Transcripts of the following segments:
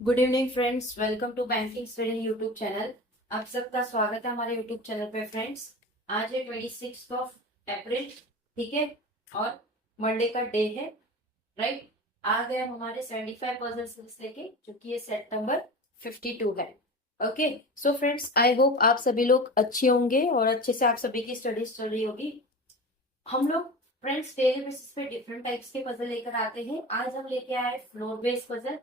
Good evening friends, welcome to banking study YouTube channel. आप सबका स्वागत है हमारे यूट्यूब चैनल पे फ्रेंड्स। आज है 26 अप्रैल, ठीक है, और मंडे का डे है, राइट। आ गए हम हमारे 75 पजल सीरीज लेके, जो कि ये सेट नंबर 52 है। Okay, so friends, I hope आप सभी लोग अच्छे होंगे और अच्छे से आप सभी की स्टडी चल रही होगी। हम लोग फ्रेंड्स डेली बेसिस पे डिफरेंट टाइप्स के पजल लेकर आते हैं। आज हम लेके आए फ्लोर बेस्ड पजल,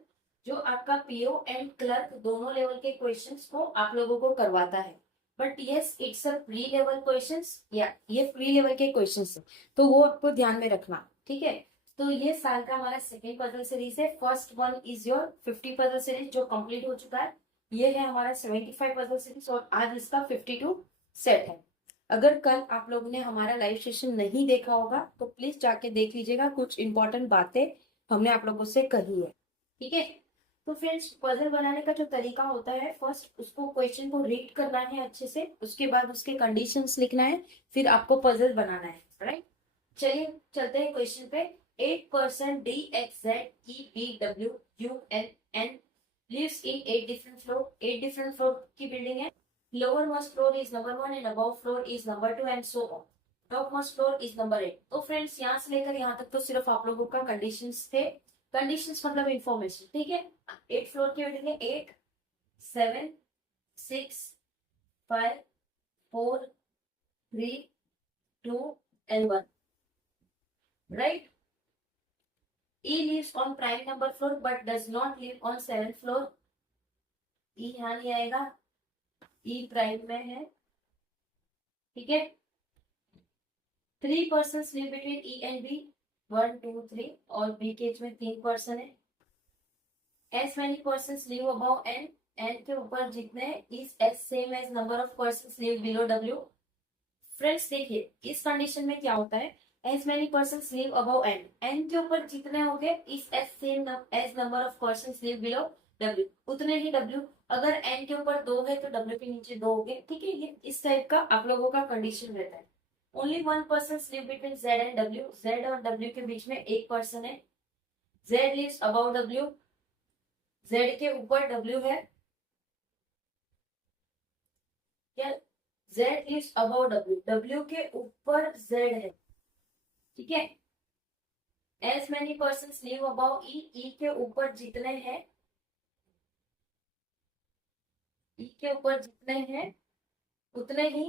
जो आपका पीओ एंड क्लर्क दोनों लेवल के क्वेश्चंस को आप लोगों को करवाता है। But yes, it's a pre level questions, या ये प्री लेवल के क्वेश्चंस है, तो वो आपको ध्यान में रखना, ठीक है। तो ये साल का हमारा सेकेंड पजल सीरीज है। First one is your 50 puzzle series, जो कंप्लीट हो चुका है। ये है हमारा 75 पजल सीरीज और आज इसका 52 सेट है। अगर कल आप लोगों ने हमारा लाइव सेशन नहीं देखा होगा तो प्लीज जाके देख लीजिएगा, कुछ इंपॉर्टेंट बातें हमने आप लोगों से कही है, ठीक है। तो फ्रेंड्स, पजल बनाने का जो तरीका होता है, फर्स्ट उसको क्वेश्चन को रीड करना है अच्छे से, उसके बाद उसके कंडीशंस लिखना है, फिर आपको पजल बनाना है, राइट। चलिए चलते हैं क्वेश्चन पे। 8% DXZEBWUNN lives in 8 different floor। 8 different floor की बिल्डिंग है। Lower most floor is number 1 and above floor is number 2 and so on. Top most floor is number 8। तो फ्रेंड्स, यहाँ से लेकर यहाँ तक तो सिर्फ आप लोगों का कंडीशंस थे। कंडीशंस मतलब इंफॉर्मेशन, ठीक है। 8 फ्लोर की बिल्डिंग है। 8, 7, 6, 5, 4, 3, 2 and 1, right? E lives on prime number floor but does not live on 7th floor। E यहाँ नहीं आएगा, E प्राइम में है, ठीक है। 3 persons live between E and B, 1, 2, 3, और B के एज में 3 पर्सन है। As many persons live above N, N के ऊपर जितने is as same as number of persons live below W। Friends देखिए, इस कंडीशन में क्या होता है, as many persons live above N, N के ऊपर जितने होंगे is as same as number of persons live below W, उतने ही W। अगर N के ऊपर 2 है तो W के नीचे 2 होंगे, ठीक है। ये इस टाइप का आप लोगों का कंडीशन रहता है। Only 1 person live between Z and W, Z और W के बीच में एक पर्सन है। Z lives about W, Z के ऊपर W है क्या? Z lives about W, W के ऊपर Z है, ठीक है। As many person live about E, E के ऊपर जितने हैं, E के ऊपर जितने हैं उतने ही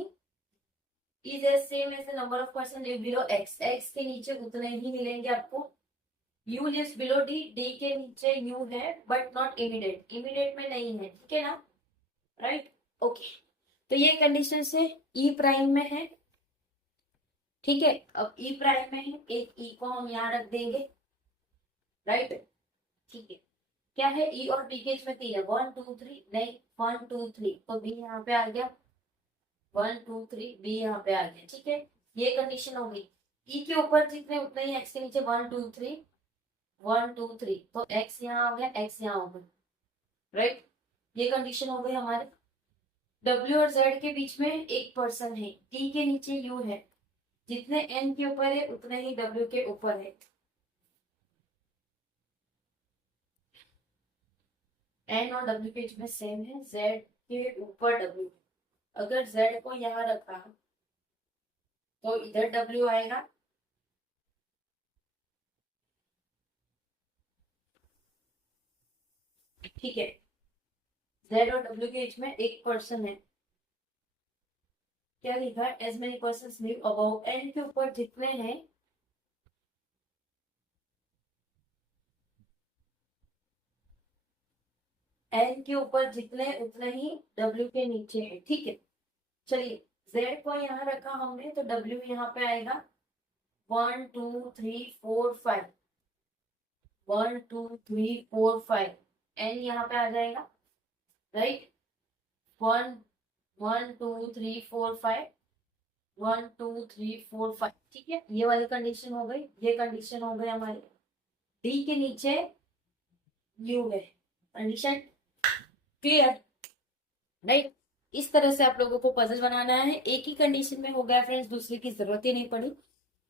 is as same as the number of person live below X, X के नीचे उतने ही मिलेंगे आपको। U lives below D, D के नीचे U है बट नॉट इमीडिएट, इमीडिएट में नहीं है, ठीक है ना, राइट। ओके, तो ये कंडीशन से E प्राइम में है, ठीक है। अब E प्राइम में है, एक E को हम यहाँ रख देंगे, राइट, ठीक है। क्या है, E और B के इसमें 3 है, 1 2 3, नहीं 1 2 3, तो B यहाँ पे आ गया, 1 2 3, B यहाँ पे आ गया, ठीक है। ये कंडीशन हो गई। E के ऊपर जितने उतने ही X के नीचे 1 2 3, 1 2 3, तो X यहाँ आ गया, X यहाँ हो गया, राइट। ये कंडीशन हो गई हमारे। W और Z के बीच में एक पर्सन है, T के नीचे U है, जितने N के ऊपर है उतने ही W के ऊपर है। N और W के बीच में सेम है, Z के ऊपर W। अगर Z को यहाँ रखा तो इधर W आएगा, ठीक है। Z और W के बीच में एक पर्सन है, क्या लिखा है, as many person live about N के ऊपर जितने हैं N के ऊपर जितने उतने ही W के नीचे है, ठीक है। चलिए, Z को यहाँ रखा हमने तो W यहाँ पे आएगा 1 2 3 4 5, 1 2 3 4 5, N यहाँ पे आ जाएगा, राइट। 1 1 2 3 4 5, 1 2 3 4 5, ठीक है। ये वाली कंडीशन हो गई, ये कंडीशन हो गई हमारी। D के नीचे U है, कंडीशन क्लियर, राइट। इस तरह से आप लोगों को पजल बनाना है, एक ही कंडीशन में हो गया फ्रेंड्स, दूसरे की जरूरत ही नहीं पड़ी।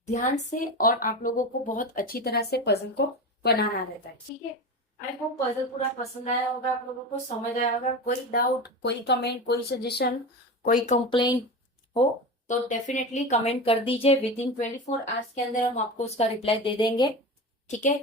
ध्यान से, और आप लोगों को बहुत अच्छी तरह से पजल को बनाना रहता है, ठीक है। आई होप पजल पूरा पसंद आया होगा, आप लोगों को समझ आया होगा। कोई डाउट, कोई कमेंट, कोई सजेशन, कोई कंप्लेन हो तो डेफिनेटली कमेंट कर दीजिए। विद इन 24 आवर्स के अंदर हम आपको उसका रिप्लाई दे देंगे। ठीक है।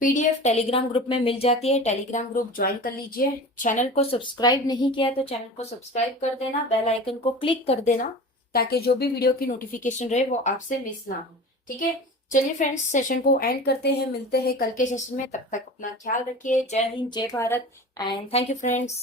पीडीएफ टेलीग्राम ग्रुप में मिल जाती है, टेलीग्राम ग्रुप ज्वाइन कर लीजिए। चैनल को सब्सक्राइब नहीं किया है तो चैनल को सब्सक्राइब कर देना, बेल आइकन को क्लिक कर देना, ताकि जो भी वीडियो की नोटिफिकेशन रहे वो आपसे मिस ना हो। ठीक है। चलिए फ्रेंड्स, सेशन को एंड करते हैं, मिलते हैं कल के सेशन में। तब तक अपना ख्याल रखिए। जय हिंद, जय Bharat, and thank you friends.